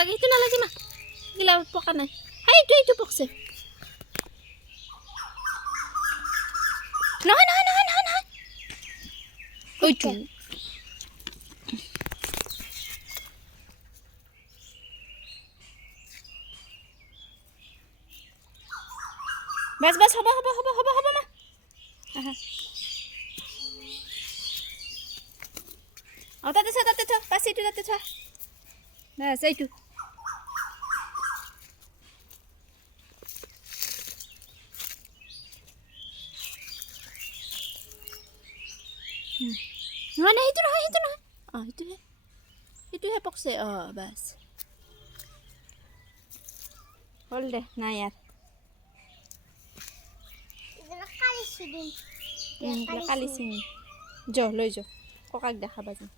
সেইটো নালাগে মা গিলা পকা নাই এইটো পকছে নহয় নহয় নহয় নহয় নহয় ওইটো বাস বাস হ'ব হ'ব হ'ব হ'ব হ'ব মা আহা তাতে থ বাস এইটো তাতে থ বাস এইটো নহয় নহয় সেইটো নহয় সেইটোহে পকছে বাস হ'ল দে নাই ইয়াত কালি চিনি য লৈ য ককাক দেখাবা যাম